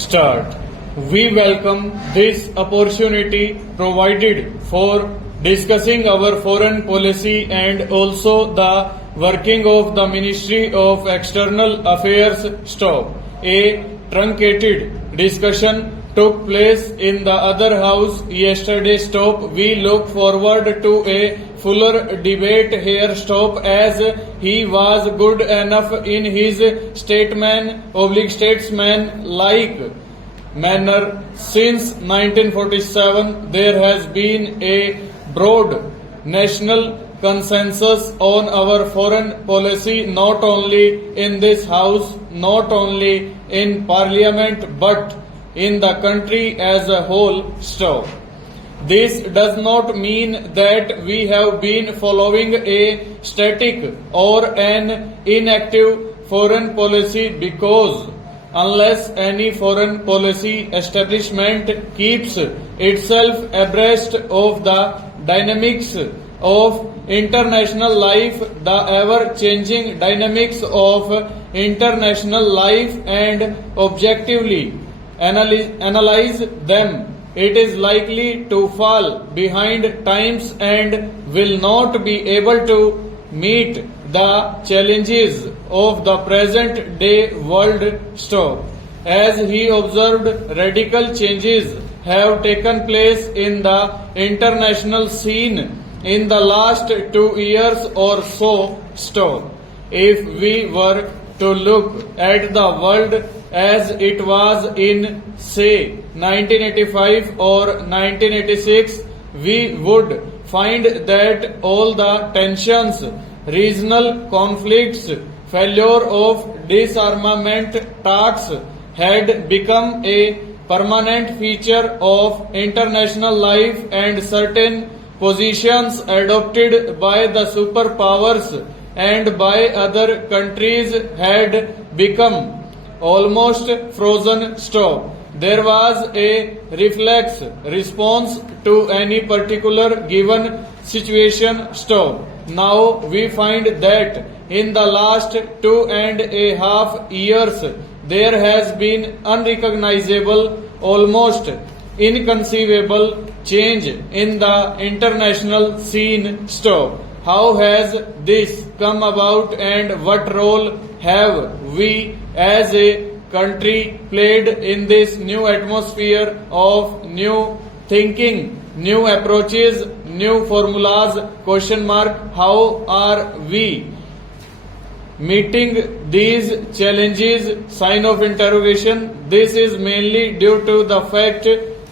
start. We welcome this opportunity provided for discussing our foreign policy and also the working of the Ministry of External Affairs. Stop. A truncated discussion took place in the other house yesterday. Stop. We look forward to a fuller debate here. Stop. As he was good enough in his statesman like manner. Since 1947 there has been a broad national consensus on our foreign policy, not only in this house, not only in parliament, but in the country as a whole. Stop. This does not mean that we have been following a static or an inactive foreign policy, because unless any foreign policy establishment keeps itself abreast of the dynamics of international life, the ever-changing dynamics of international life, and objectively analyze them, it is likely to fall behind times and will not be able to meet the challenges of the present day world. Stop. As he observed, radical changes have taken place in the international scene in the last 2 years or so. Stop. If we were to look at the world as it was in, say, 1985 or 1986, we would find that all the tensions, regional conflicts, failure of disarmament talks had become a permanent feature of international life, and certain positions adopted by the superpowers and by other countries had become almost frozen. Stop. There was a reflex response to any particular given situation. Stop. Now we find that in the last 2.5 years there has been unrecognizable, almost inconceivable change in the international scene. Stop. How has this come about, and what role have we as a country played in this new atmosphere of new thinking, new approaches, new formulas? Question mark. How are we meeting these challenges? Sign of interrogation. This is mainly due to the fact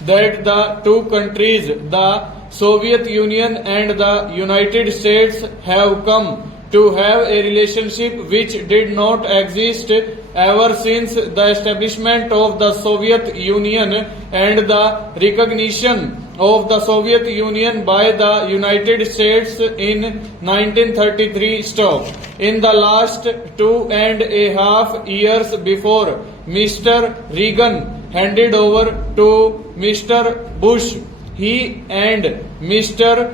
that the two countries, the Soviet Union and the United States, have come to have a relationship which did not exist ever since the establishment of the Soviet Union and the recognition of the Soviet Union by the United States in 1933. Stop. In the last 2.5 years, before Mr. Reagan handed over to Mr. Bush, he and Mr.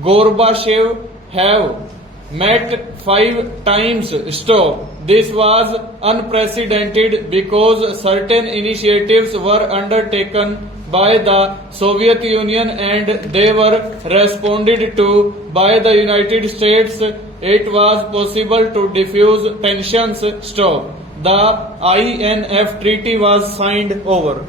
Gorbachev have met 5 times. Stop. This was unprecedented because certain initiatives were undertaken by the Soviet Union and they were responded to by the United States. It was possible to diffuse tensions. Stop. The INF Treaty was signed over.